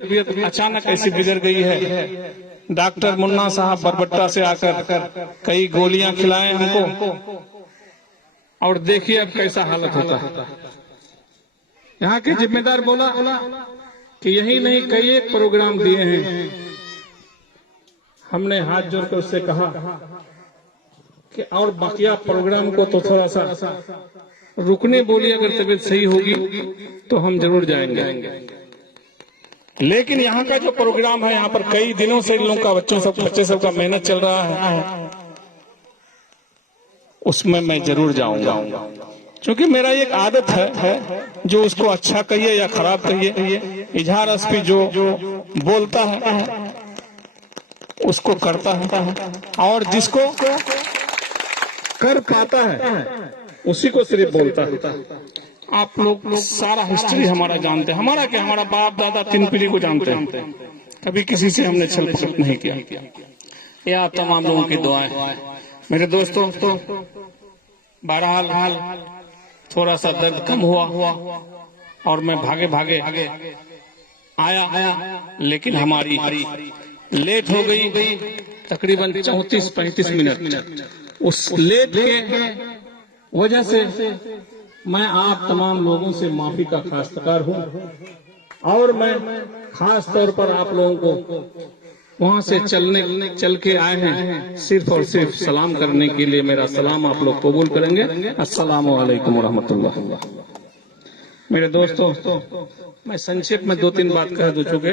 तबीयत अचानक ऐसी बिगड़ गई है। डॉक्टर मुन्ना साहब बरबट्टा से आकर कई गोलियां खिलाए हमको, और देखिए अब कैसा हालत होता है। यहाँ के जिम्मेदार बोला कि यही नहीं कई एक प्रोग्राम दिए हैं। हमने हाथ जोड़कर उससे कहा कि और बाकिया प्रोग्राम को तो थोड़ा सा रुकने बोली, अगर तबीयत सही होगी तो हम जरूर जाएंगे। लेकिन यहाँ का जो प्रोग्राम है, यहाँ पर कई दिनों से इन लोगों का बच्चे सबका मेहनत चल रहा है, उसमें मैं जरूर जाऊंगा। क्योंकि मेरा एक आदत है जो उसको अच्छा कहिए या खराब कहिए, इजहार अस्पी जो बोलता है उसको करता है, और जिसको कर पाता है उसी को सिर्फ बोलता है। आप लोग सारा हिस्ट्री हमारा जानते हैं, हमारा क्या, हमारा बाप दादा 3 पीढ़ी को जानते हैं। कभी किसी से हमने छल कपट नहीं किया। ये आप तमाम लोगों की दुआएं। मेरे दोस्तों, बहरहाल थोड़ा सा दर्द कम हुआ और मैं भागे भागे आया, लेकिन हमारी लेट हो गई तकरीबन 34-35 मिनट। उस लेट के वजह से मैं आप तमाम लोगों से माफी का खास्तकार हूं, और मैं खास तौर पर आप लोगों को वहां से चल के आए हैं सिर्फ और सिर्फ सलाम करने के लिए। मेरा सलाम आप लोग कबूल करेंगे। अस्सलाम वालेकुम रहमतुल्लाह। मेरे दोस्तों, मैं संक्षेप में 2-3 बात कह दूं, चुके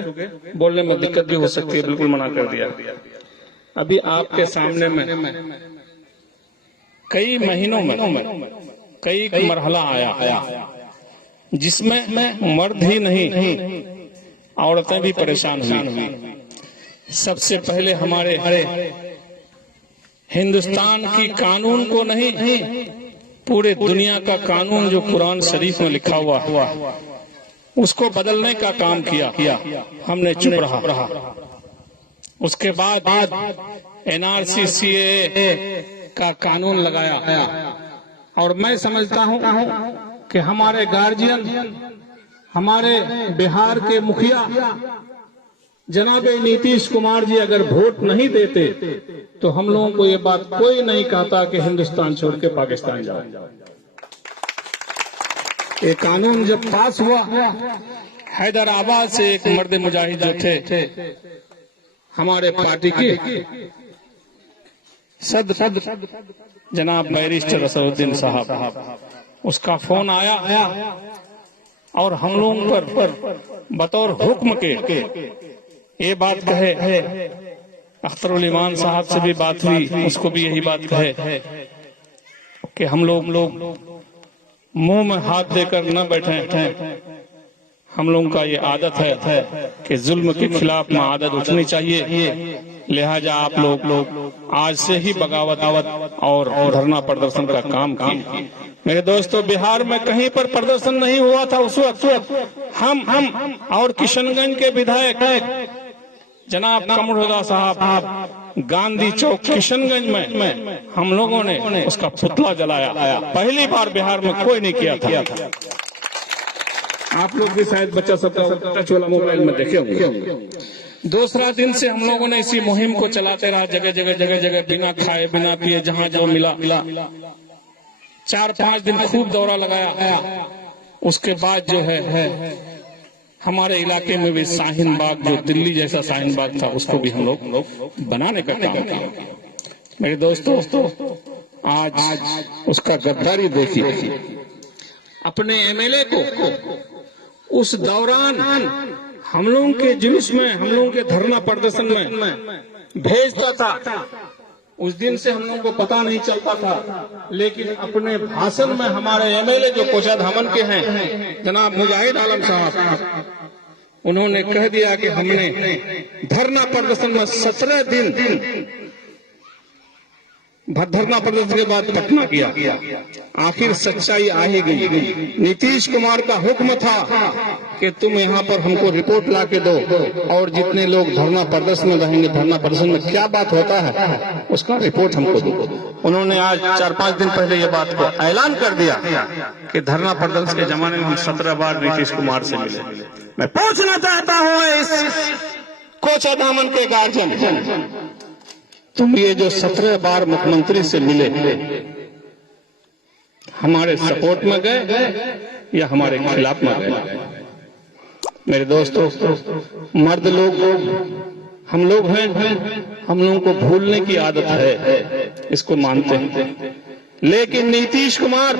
बोलने में दिक्कत भी हो सकती है, बिल्कुल मना कर दिया। अभी आपके सामने में कई महीनों में कई मरहला आया जिसमें मर्द ही नहीं औरतें भी परेशान हुई। सबसे पहले हमारे हिंदुस्तान की कानून को नहीं, पूरे दुनिया का कानून जो कुरान शरीफ में लिखा हुआ उसको बदलने का काम किया। हमने चुप रहा। उसके बाद NRC CAA का कानून लगाया, और मैं समझता हूं कि हमारे गार्जियन, हमारे बिहार के मुखिया जनाब नीतीश कुमार जी अगर वोट नहीं देते तो हम लोगों को ये बात कोई नहीं कहता कि हिंदुस्तान छोड़ के पाकिस्तान जाओ। ये कानून जब पास हुआ, हैदराबाद से एक मर्द मुजाहिद जो थे हमारे पार्टी के सद जनाब बैरिस्टर असदुद्दीन साहब, उसका फोन आया और हम लोगों पर बतौर हुक्म के ये बात कहे। अख्तरुल ईमान साहब से भी बात हुई, उसको भी यही बात कहे कि हम लोग मुंह में हाथ देकर न बैठे। हम लोगों का ये आदत है कि जुल्म के खिलाफ में आदत उठनी चाहिए। लिहाजा आप लोग आज से ही बगावत और धरना प्रदर्शन का काम किए। मेरे दोस्तों, बिहार में कहीं पर प्रदर्शन नहीं हुआ था उस वक्त। हम और किशनगंज के विधायक जनाब कमरुद्दीन साहब गांधी चौक किशनगंज में हम लोगों ने उसका पुतला जलाया। पहली बार बिहार में कोई नहीं किया था। आप लोग भी शायद बच्चा सबका टच वाला मोबाइल में देखे होंगे। दूसरा दिन से हम लोगों ने इसी मुहिम को चलाते रहा, जगह बिना खाए बिना पिए जहां जो मिला। 4-5 दिन खूब दौरा लगाया। उसके बाद जो है हमारे इलाके में भी शाहीन बाग, जो दिल्ली जैसा शाहीन बाग था, उसको भी हम लोग बनाने का काम किया। मेरे दोस्तों, आज उसका गद्दारी देखिए। अपने MLA को उस दौरान हम लोगों के जुलूस में, हम लोगों के धरना प्रदर्शन में भेजता था। उस दिन से हम लोगों को पता नहीं चलता था, लेकिन अपने भाषण में हमारे MLA जो कोचाधामन के हैं जनाब मुजाहिद आलम साहब, उन्होंने कह दिया कि हमने धरना प्रदर्शन में 17 दिन धरना प्रदर्शन के बाद पटना किया। आखिर सच्चाई आ ही गई। नीतीश कुमार का हुक्म था कि तुम यहाँ पर हमको रिपोर्ट ला के दो, और जितने लोग धरना प्रदर्शन में रहेंगे, धरना प्रदर्शन में क्या बात होता है उसका रिपोर्ट हमको दो। उन्होंने आज 4-5 दिन पहले ये बात को ऐलान कर दिया कि धरना प्रदर्शन के जमाने में हम 17 बार नीतीश कुमार से मिले। मैं पूछना चाहता हूँ इस कोचा दामन के गार्जियन, तुम ये जो 17 बार मुख्यमंत्री से मिले, हमारे सपोर्ट में गए या हमारे खिलाफ में गए? मेरे दोस्तों, मर्द लोग हम लोग हैं, हम लोगों को भूलने की आदत है, इसको मानते हैं। लेकिन नीतीश कुमार,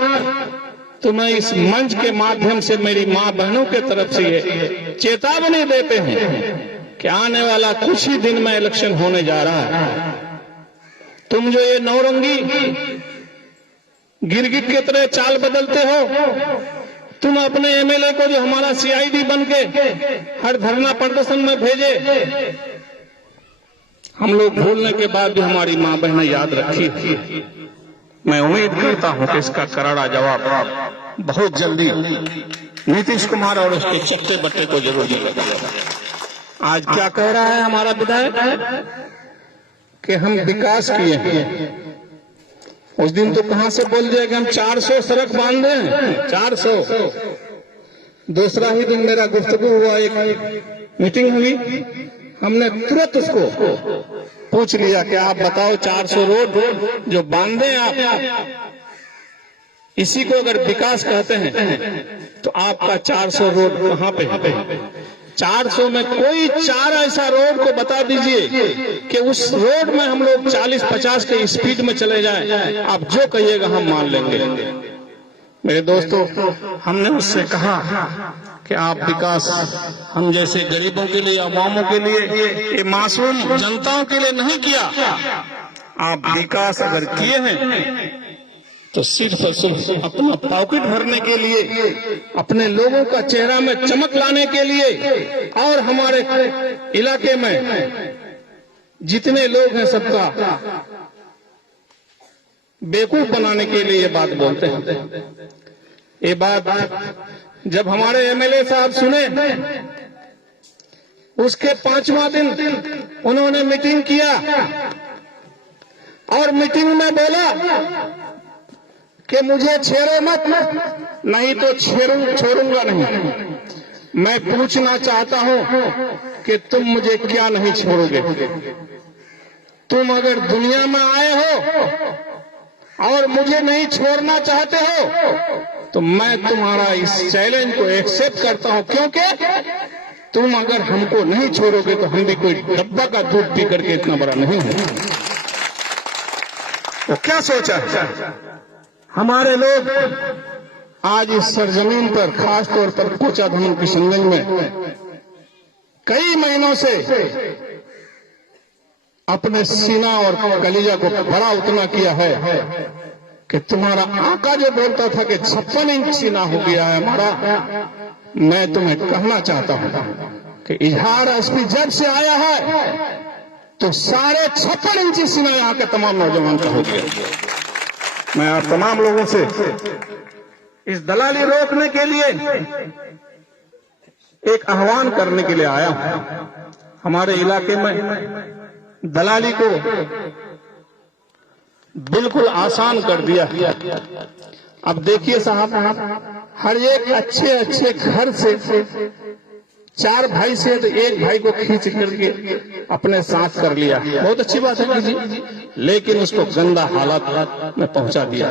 तुम्हें इस मंच के माध्यम से मेरी मां बहनों के तरफ से ये चेतावनी देते हैं कि आने वाला कुछ ही दिन में इलेक्शन होने जा रहा है। तुम जो ये नौरंगी गिरगिट के तरह चाल बदलते हो, तुम अपने एमएलए को जो हमारा सीआईडी बन के हर धरना प्रदर्शन में भेजे, हम लोग भूलने के बाद भी हमारी मां बहनें याद रखी। मैं उम्मीद करता हूं कि इसका करारा जवाब बहुत जल्दी नीतीश कुमार और उसके चट्टे बट्टे को जरूर मिलेगा। आज क्या कह रहा है हमारा विधायक कि हम विकास किए हैं। उस दिन तो कहां से बोल दिया कि हम 400 सड़क बांधे हैं, 400। दूसरा ही दिन मेरा गुफ्तगू हुआ, एक मीटिंग हुई, हमने तुरंत उसको पूछ लिया कि आप बताओ 400 रोड जो बांधे आप, इसी को अगर विकास कहते हैं तो आपका 400 रोड कहां पे है? 400 में कोई 4 ऐसा रोड को बता दीजिए कि उस रोड में हम लोग 40-50 के स्पीड में चले जाएं, आप जो कहिएगा हम मान लेंगे। मेरे दोस्तों, हमने उससे कहा कि आप विकास हम जैसे गरीबों के लिए, अवामों के लिए, ये मासूम जनताओं के लिए नहीं किया। आप विकास अगर किए हैं तो सिर्फ और सिर्फ अपना पॉकेट भरने के लिए, अपने लोगों का चेहरा में चमक लाने के लिए और हमारे इलाके में जितने लोग हैं सबका बेवकूफ बनाने के लिए ये बात बोलते हैं। ये बात जब हमारे एमएलए साहब सुने, उसके 5वां दिन उन्होंने मीटिंग किया और मीटिंग में बोला कि मुझे छेड़ो मत, नहीं तो छोड़ूंगा नहीं। मैं पूछना चाहता हूं कि तुम मुझे क्या नहीं छोड़ोगे? तुम अगर दुनिया में आए हो और मुझे नहीं छोड़ना चाहते हो तो मैं तुम्हारा इस चैलेंज को एक्सेप्ट करता हूं, क्योंकि तुम अगर हमको नहीं छोड़ोगे तो हम भी कोई डब्बा का दूध पी करके इतना बड़ा नहीं है। तो क्या सोचा है हमारे लोग आज इस सरजमीन पर, खास तौर पर कोचा धाम किशनगंज में कई महीनों से अपने सीना और कलीजा को बड़ा उतना किया है कि तुम्हारा आका जो बोलता था कि 56 इंच सीना हो गया है हमारा। मैं तुम्हें कहना चाहता हूं कि इजहार एसपी जब से आया है तो सारे 56 इंची सीना यहाँ के तमाम नौजवान का हो गया। मैं आप तमाम लोगों से इस दलाली रोकने के लिए एक आह्वान करने के लिए आया हूं। हमारे इलाके में दलाली को बिल्कुल आसान कर दिया। अब देखिए साहब, हर एक अच्छे घर से 4 भाई से तो एक भाई को खींच करके अपने साथ कर लिया। बहुत अच्छी बात है जी, लेकिन उसको गंदा हालत में पहुंचा दिया।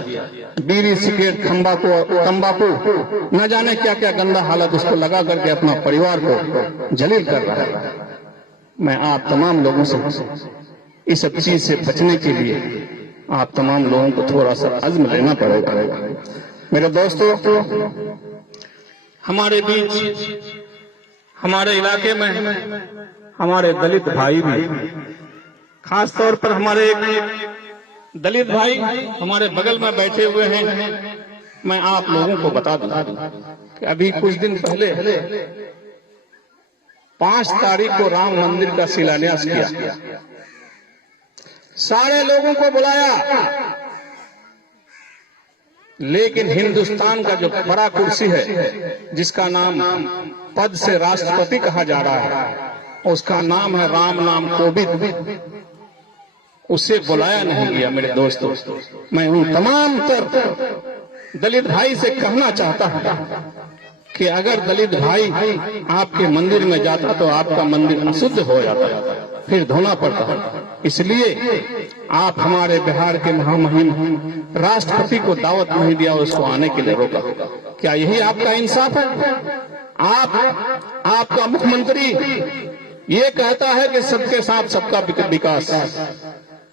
बीड़ी, सिगरेट, तंबाकू, न जाने क्या क्या गंदा हालत उसको लगा करके अपना परिवार को जलील कर रहा है। मैं आप तमाम लोगों से इस सब चीज से बचने के लिए आप तमाम लोगों को थोड़ा सा अज़्म लेना पड़ेगा। मेरे दोस्तों, हमारे बीच, हमारे इलाके में हमारे दलित भाई भी, खास तौर पर हमारे एक दलित भाई हमारे बगल में बैठे हुए हैं। मैं आप लोगों को बता दूं कि अभी कुछ दिन पहले 5 तारीख को राम मंदिर का शिलान्यास किया। सारे लोगों को बुलाया, लेकिन हिंदुस्तान का जो बड़ा कुर्सी है, जिसका नाम पद से राष्ट्रपति कहा जा रहा है, उसका नाम है राम नाम कोविंद, उसे बुलाया नहीं गया। मेरे दोस्तों, मैं उन तमाम दलित भाई से कहना चाहता हूं कि अगर दलित भाई आपके मंदिर में जाता तो आपका मंदिर अशुद्ध हो जाता, फिर धोना पड़ता। इसलिए आप हमारे बिहार के महामहिम राष्ट्रपति को दावत नहीं दिया, उसको आने के लिए रोका। क्या यही आपका इंसाफ है? आपका मुख्यमंत्री ये कहता है कि सबके साथ सबका विकास,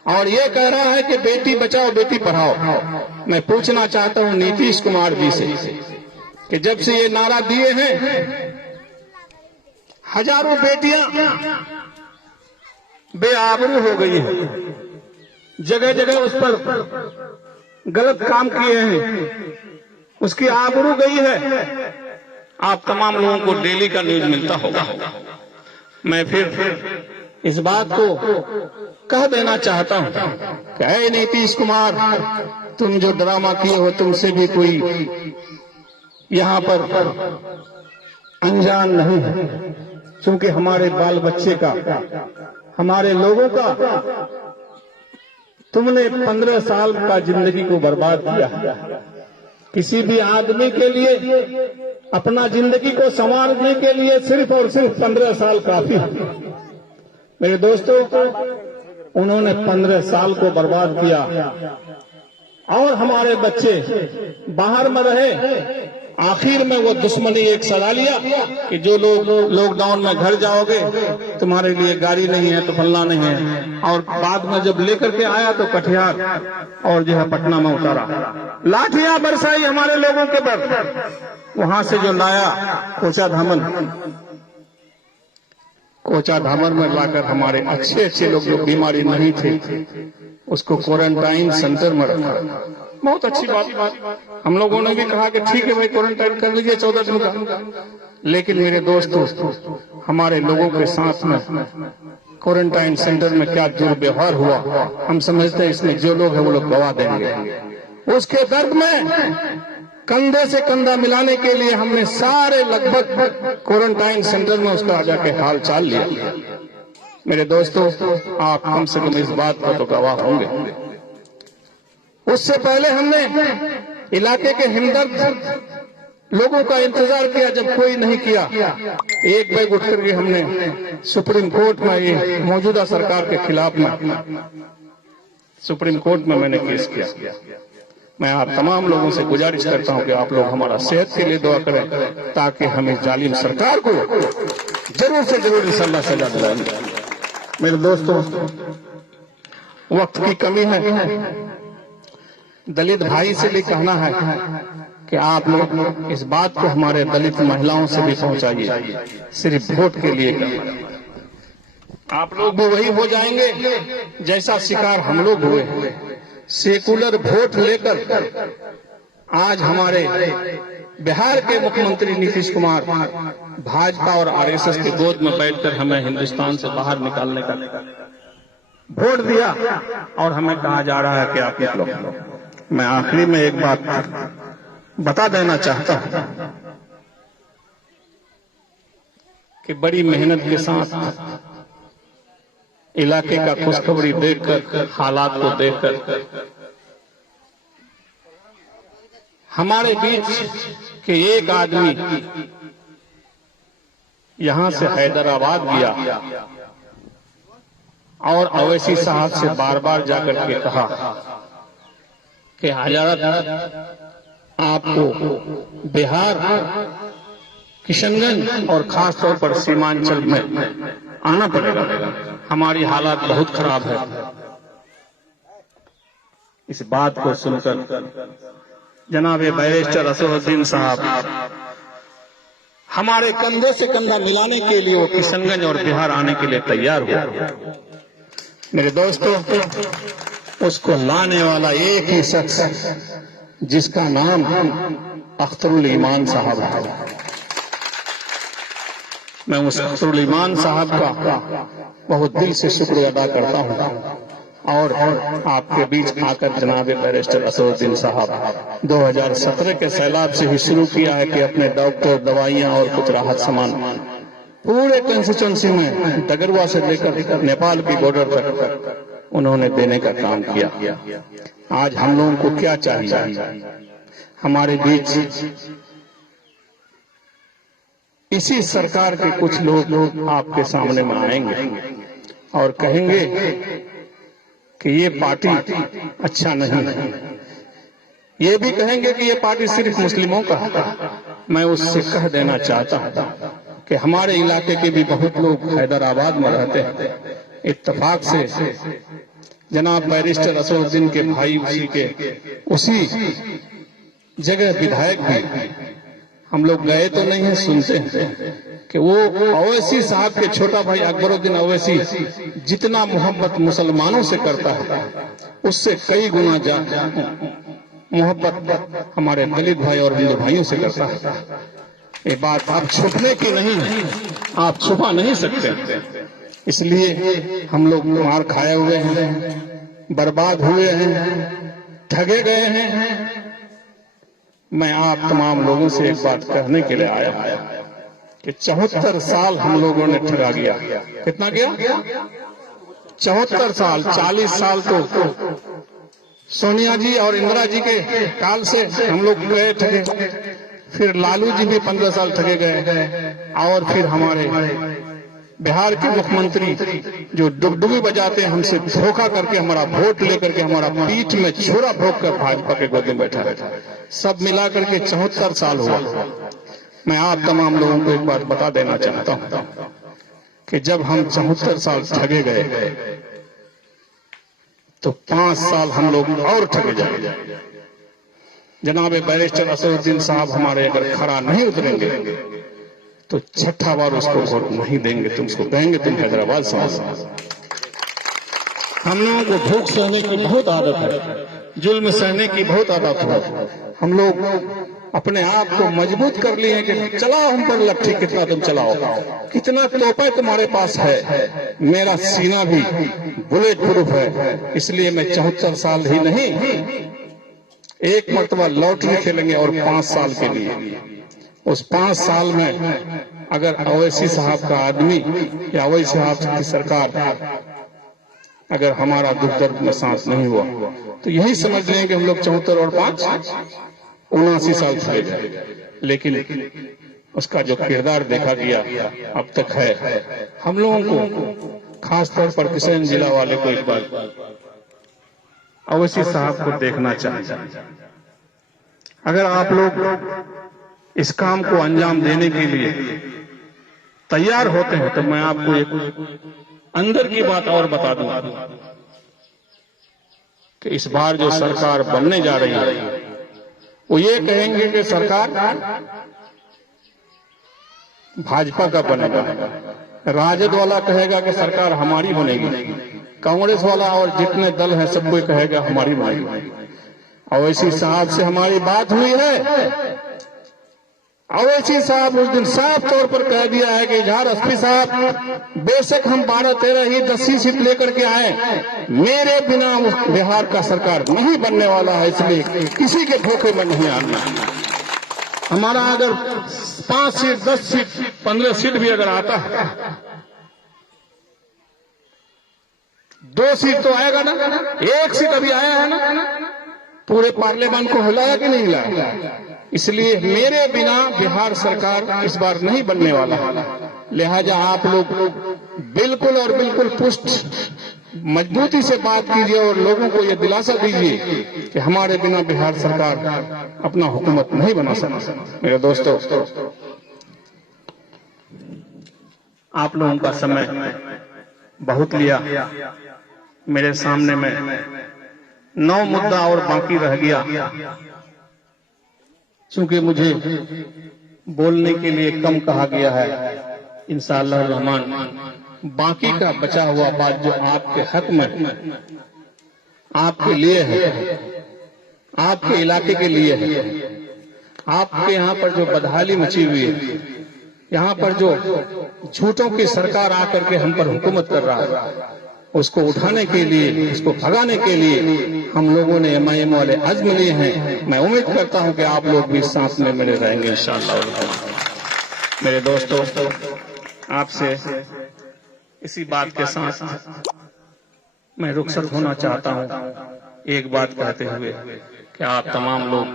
और ये कह रहा है कि बेटी बचाओ बेटी पढ़ाओ। मैं पूछना चाहता हूं नीतीश कुमार जी से कि जब से ये नारा दिए हैं, हजारों बेटियां बेआबरू हो गई है, जगह जगह उस पर गलत काम किए हैं, उसकी आबरू गई है। आप तमाम लोगों को डेली का न्यूज मिलता होगा। मैं फिर इस बात को कह देना चाहता हूं कि ऐ नीतीश कुमार, तुम जो ड्रामा किए हो, तुमसे भी कोई यहां पर अनजान नहीं है, क्योंकि हमारे बाल बच्चे का, हमारे लोगों का तुमने 15 साल का जिंदगी को बर्बाद किया। किसी भी आदमी के लिए अपना जिंदगी को संवारने के लिए सिर्फ और सिर्फ 15 साल काफी है। मेरे दोस्तों, उन्होंने 15 साल को बर्बाद किया और हमारे बच्चे बाहर में रहे। आखिर में वो दुश्मनी एक सजा लिया कि जो लोग लॉकडाउन में घर जाओगे, तुम्हारे लिए गाड़ी नहीं है तो फलना नहीं है, और बाद में जब लेकर के आया तो कटिहार और जो है पटना में उतारा, लाठियां बरसाई हमारे लोगों के पर। वहां से जो लाया कोचा धामर में लाकर हमारे अच्छे अच्छे लोग जो बीमारी नहीं थे उसको क्वारंटाइन सेंटर में रखा। बहुत अच्छी बात। हम लोगों ने भी कहा कि ठीक है भाई, क्वारंटाइन कर लीजिए 14 दिन का। लेकिन मेरे दोस्तों, हमारे लोगों के साथ में क्वारंटाइन सेंटर में क्या दुर्व्यवहार हुआ, हम समझते हैं इसमें जो लोग हैं वो लोग गवा देंगे। उसके दर्द में कंधे से कंधा मिलाने के लिए हमने सारे लगभग क्वारंटाइन सेंटर में उसका जाके हाल चाल लिया। मेरे दोस्तों, आप कम से कम इस बात का तो गवाह होंगे। उससे पहले हमने इलाके के हमदर्द लोगों का इंतजार किया, जब कोई नहीं किया, एक बैग उठ करके हमने सुप्रीम कोर्ट में, ये मौजूदा सरकार के खिलाफ में सुप्रीम कोर्ट में मैंने केस किया। मैं आप तमाम लोगों से गुजारिश करता हूं कि आप लोग हमारा सेहत के लिए दुआ करें, ताकि हम इस जालिम सरकार को जरूर से जरूर इंशाअल्लाह सजा दिलाएंगे। मेरे दोस्तों, वक्त की कमी है। दलित भाई से भी कहना है कि आप लोग इस बात को हमारे दलित महिलाओं से भी पहुंचाइए, सिर्फ वोट के लिए कहना। आप लोग भी वही हो जाएंगे जैसा शिकार हम लोग हुए। सेकुलर वोट लेकर आज हमारे बिहार के मुख्यमंत्री नीतीश कुमार भाजपा और आरएसएस के गोद में बैठकर हमें हिंदुस्तान से बाहर निकालने का वोट दिया, और हमें कहा जा रहा है कि आप निकलो। मैं आखिरी में एक बात बता देना चाहता हूं कि बड़ी मेहनत के साथ इलाके का खुशखबरी देखकर, हालात को देखकर, हमारे बीच के एक आदमी यहां से हैदराबाद गया और अवैसी साहब से बार बार जाकर के कहा कि हजरत आपको बिहार, किशनगंज और खास तौर पर सीमांचल में आना पड़ेगा, हमारी हालात बहुत खराब है। इस बात को सुनकर जनाब बैरिस्टर असदुद्दीन साहब हमारे कंधे से कंधा मिलाने के लिए वो किशनगंज और बिहार आने के लिए तैयार हुआ। मेरे दोस्तों, उसको लाने वाला एक ही शख्स जिसका नाम अख्तरुल ईमान साहब है। मैं उस अख्तरुल ईमान साहब का बहुत दिल से शुक्र अदा करता हूं, और आपके बीच आकर जनाब बैरिस्टर असदुद्दीन साहब 2017 के सैलाब से ही शुरू किया है कि अपने डॉक्टर, दवाइयां और कुछ राहत सामान पूरे कंस्टिट्यूंसी में डगरवा से लेकर नेपाल की बॉर्डर तक उन्होंने देने का काम किया। आज हम लोगों को क्या चाहिए? हमारे बीच इसी सरकार के कुछ लोग आपके सामने में आएंगे और कहेंगे कि ये पार्टी अच्छा नहीं है, ये भी कहेंगे कि ये पार्टी सिर्फ मुस्लिमों का है। मैं उससे कह देना चाहता हूं कि हमारे इलाके के भी बहुत लोग हैदराबाद में रहते हैं। इत्तेफाक से जनाब बैरिस्टर असदुद्दीन के भाई उसी जगह विधायक भी हम लोग गए तो नहीं है, सुनते हैं कि वो अवैसी साहब के छोटा भाई अकबरुद्दीन अवैसी जितना मोहब्बत मुसलमानों से करता है उससे कई गुना मोहब्बत हमारे दलित भाई और हिंदू भाइयों से करता है। ये बात आप छुपने की नहीं है, आप छुपा नहीं सकते। इसलिए हम लोग मार खाए हुए हैं, बर्बाद हुए हैं, ठगे गए हैं। मैं आप तमाम लोगों से एक बात कहने के लिए आया कि 74 साल हम लोगों ने ठगा गया। कितना गया? 74 साल। 40 साल तो सोनिया जी और इंदिरा जी के काल से हम लोग गए ठगे, फिर लालू जी भी 15 साल ठगे गए, और फिर हमारे बिहार के मुख्यमंत्री जो डुगडुगी बजाते हैं हमसे धोखा करके हमारा वोट लेकर के हमारा पीठ में छुरा भोंक कर भाजपा के गोद में बैठा है। सब मिला करके 74 साल हुआ। मैं आप तमाम लोगों को एक बात बता देना चाहता हूं कि जब हम 74 साल ठगे गए तो 5 साल हम लोग और ठगे जाएंगे। जनाब बैरिस्टर असदुद्दीन साहब हमारे अगर खरा नहीं उतरेंगे तो 6ठा बार उसको वोट नहीं देंगे। तुमको कहेंगे तुम हैदराबाद से। हम लोगों को भूख सहने की बहुत आदत है, जुल्म सहने की बहुत आदत है। हम लोग अपने आप को मजबूत कर लिए कि चलाओ हम पर लट्ठी, कितना तुम चलाओ, कितना तोपा तुम्हारे पास है। मेरा सीना भी बुलेट प्रूफ है, इसलिए मैं 74 साल ही नहीं, एक मरतबा लॉटरी खेलेंगे और 5 साल के लिए। उस 5 साल में अगर अवैसी साहब का आदमी या अवैसी साहब की सरकार अगर हमारा दुख दर्द में सांस नहीं हुआ तो यही समझ लें कि हम लोग 74 और 5 79 साल चले गए। लेकिन उसका जो किरदार देखा गया अब तक है, हम लोगों को खासतौर पर किसान जिला वाले को एक बार अवैसी साहब को देखना चाहिए। अगर आप लोग इस काम को अंजाम देने के लिए तैयार होते हैं तो मैं आपको एक अंदर की बात और बता दूं कि इस बार जो सरकार बनने जा रही है वो ये कहेंगे कि सरकार भाजपा का बनेगा, राजद वाला कहेगा कि सरकार हमारी बनेगी, कांग्रेस वाला और जितने दल हैं सब कोई कहेगा हमारी बनेगी। अवैसी साहब से हमारी बात हुई है। अवैसी साहब उस दिन साफ तौर पर कह दिया है कि इजहार एसपी साहब, बेशक हम 12-13 ही 10 ही सीट लेकर के आए, मेरे बिना बिहार का सरकार नहीं बनने वाला है, इसलिए किसी के धोखे में नहीं आना। हमारा अगर 5 सीट 10 सीट 15 सीट भी अगर आता है, 2 सीट तो आएगा ना, 1 सीट अभी आया है ना, पूरे पार्लियामेंट को हिलाया कि नहीं हिलाया। इसलिए मेरे बिना बिहार सरकार इस बार नहीं बनने वाला है। लिहाजा आप लोग बिल्कुल और बिल्कुल पुष्ट मजबूती से बात कीजिए और लोगों को यह दिलासा दीजिए कि हमारे बिना बिहार सरकार अपना हुकूमत नहीं बना सकती। मेरे दोस्तों, आप लोगों का समय बहुत लिया। मेरे सामने में 9 मुद्दा और बाकी रह गया। चूंकि मुझे बोलने के लिए कम कहा गया है, इंशाअल्लाह रहमान बाकी का बचा हुआ बात जो आपके हक में, आपके लिए है, आपके इलाके के लिए है, आपके यहाँ पर जो बदहाली मची हुई है, यहाँ पर जो झूठों की सरकार आकर के हम पर हुकूमत कर रहा है, उसको उठाने के लिए, उसको भगाने के लिए हम लोगों ने एमआईएम वाले अज़्म लिए हैं। मैं उम्मीद करता हूं कि आप लोग भी साथ में मेरे रहेंगे इंशाअल्लाह। मेरे दोस्तों, आपसे इसी बात के साथ मैं रुखसत होना चाहता हूं, एक बात कहते हुए कि आप तमाम लोग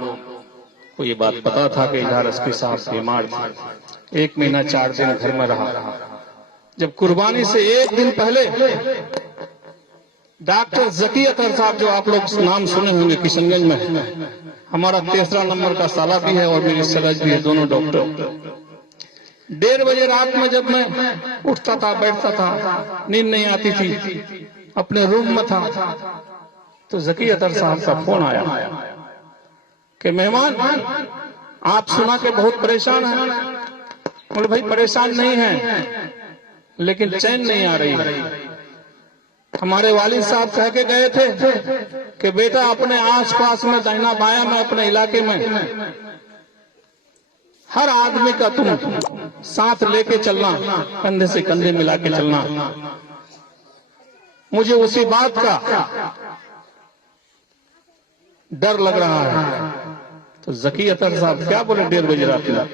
को ये बात पता था कि इजहार अस्फी साहब बीमार थे। 1 महीना 4 दिन घर में रहा। जब कुर्बानी से 1 दिन पहले डॉक्टर जकी अतर साहब, जो आप लोग नाम सुने होंगे, किशनगंज में हमारा 3रा नंबर का साला भी है और मेरी सरज भी है, दोनों डॉक्टर। 1:30 बजे रात में जब मैं उठता था, बैठता था, नींद नहीं आती थी, अपने रूम में था, तो जकी अतर साहब का फोन आया कि मेहमान, आप सुना के बहुत परेशान हैं। बोले भाई परेशान नहीं है, लेकिन चैन नहीं आ रही है। हमारे वालिद साहब कह के गए थे कि बेटा अपने आसपास में, दाहिना बायां में, अपने इलाके में हर आदमी का तुम साथ लेके चलना, कंधे से कंधे मिला के चलना। मुझे उसी बात का डर लग रहा है। तो जकी अतर साहब क्या बोले 1:30 बजे रात में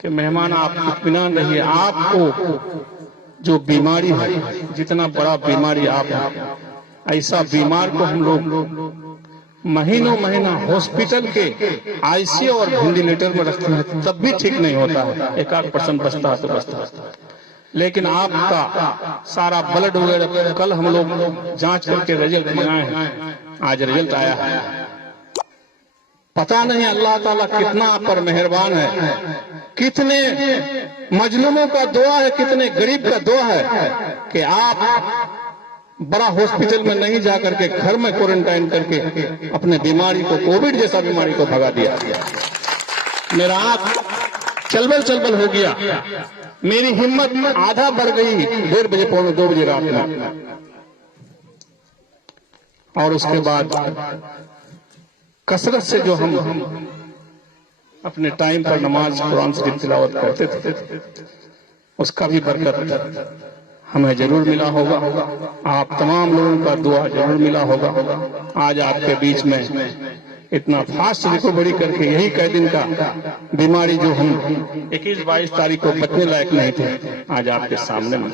कि मेहमान आप इत्मीनान रहिए, आपको जो बीमारी है, जितना बड़ा बीमारी आप है, ऐसा बीमार को हम लोग महीनों महीना हॉस्पिटल के आईसीयू और वेंटिलेटर में रखते हैं, तब भी ठीक नहीं होता है। 1-8% बचता है तो बचता है, लेकिन आपका सारा ब्लड वगैरह कल हम लोग जांच करके रिजल्ट मंगाए हैं, आज रिजल्ट आया है। पता नहीं अल्लाह ताला कितना आप पर मेहरबान है, कितने मजलूमों का दुआ है, कितने गरीब का दुआ है कि आप बड़ा हॉस्पिटल में नहीं जाकर के घर में क्वारंटाइन करके अपने बीमारी को, कोविड जैसा बीमारी को भगा दिया। मेरा आंख चलबल चलबल हो गया, मेरी हिम्मत आधा बढ़ गई 1:30 बजे, 1:45 बजे रात में। और उसके बाद कसरत से जो हम अपने टाइम पर नमाज, कुरान शरीफ तिलावत करते थे, उसका भी बरकत हमें जरूर मिला होगा। आप तमाम लोगों का दुआ जरूर मिला होगा। आज आपके बीच में इतना फास्ट रिकवरी करके, यही कई दिन का बीमारी जो हम 21-22 तारीख को बचने लायक नहीं थे, आज आपके सामने में।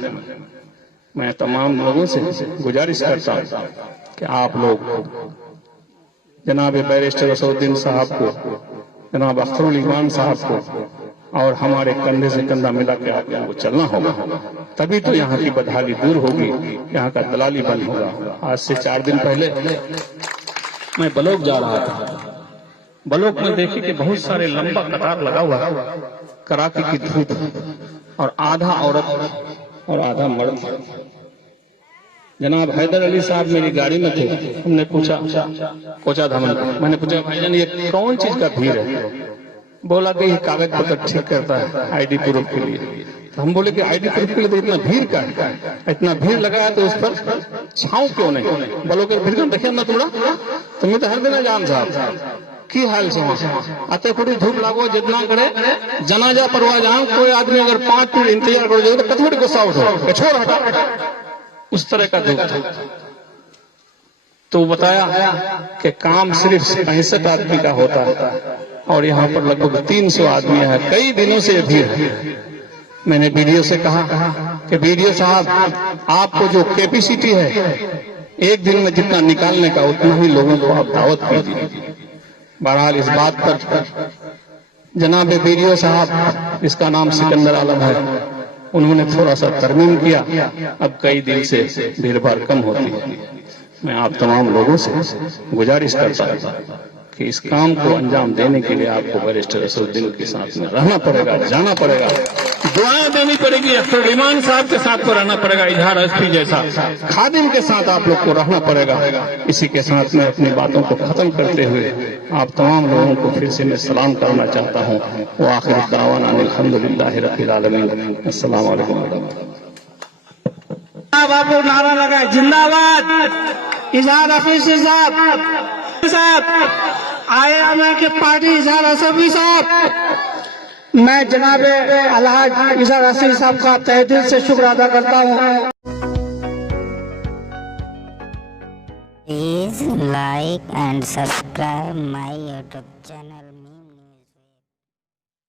मैं तमाम लोगों से गुजारिश करता हूं कि आप लोग जनाब बैरिस्टर असदुद्दीन साहब को, जनाब अख्तरुल ईमान साहब को और हमारे कंधे से कंधा मिला के आप लोगों को चलना होगा, तभी तो यहाँ की बदहाली दूर होगी, यहाँ का दलाली बंद होगा। आज से 4 दिन पहले मैं बलोक जा रहा था। बलोक में देखी कि बहुत सारे लंबा कतार लगा हुआ, कराची की धूप, और आधा औरत और आधा मर्द। जनाब हैदर अली साहब मेरी गाड़ी में थे। हमने पूछा, कोचा धामन, मैंने पूछा भाईजान ये कौन चीज का भीड़ है? बोला कि कागज पत्र ठीक करता है आईडी प्रूफ के लिए। तो हम बोले कि आईडी प्रूफ के लिए तो इतना भीड़ का है, इतना भीड़ लगा है तो उस पर छाव क्यों नहीं? बोलो कि भीड़ देखिए ना तुम्हें तो हर दिन जान साहब की हाल से अतः थोड़ी धूप लागो, जितना करे जनाजा परवा जाओ, कोई आदमी अगर 5 मिनट इंतजार कर जाए तो कथोड़ी गुस्सा उठो, छोड़ हटा, उस तरह का धूप था। तो बताया कि काम सिर्फ 65 आदमी का होता है और यहाँ पर लगभग 300 आदमी है, कई दिनों से भीड़ है। मैंने वीडियो से कहा कि वीडियो साहब आपको जो कैपेसिटी है 1 दिन में जितना निकालने का, उतना ही लोगों को आप दावत कीजिए। बहरहाल इस बात पर जनाब वीडियो साहब, जिसका नाम सिकंदर आलम है, उन्होंने थोड़ा सा तरमीम किया। अब कई दिन से भीड़ भाड़ कम होती है। मैं आप तमाम लोगों से गुजारिश करता हूं कि इस काम को अंजाम देने के लिए आपको बैरिस्टर असदुद्दीन के साथ में रहना पड़ेगा, जाना पड़ेगा, दुआएं देनी पड़ेगी, अख्तर ईमान साहब के साथ को रहना पड़ेगा, इजहार अस्फी जैसा खादिम के साथ आप लोग को रहना पड़ेगा। इसी के साथ में अपनी बातों को खत्म करते हुए आप तमाम लोगों को फिर से मैं सलाम करना चाहता हूँ। वो आखिर दावाना अल्हम्दुलिल्लाह रब्बिल आलमीन। अस्सलाम वालेकुम। बाबू नारा लगाए जिंदाबाद इजहार अस्फी साहब, आए हमें के पार्टी इजहार अस्फी साहब। मैं जनाब अलहाज इजहार अस्फी साहब का तहे दिल से शुक्र अदा करता हूँ। Please like and subscribe my YouTube channel.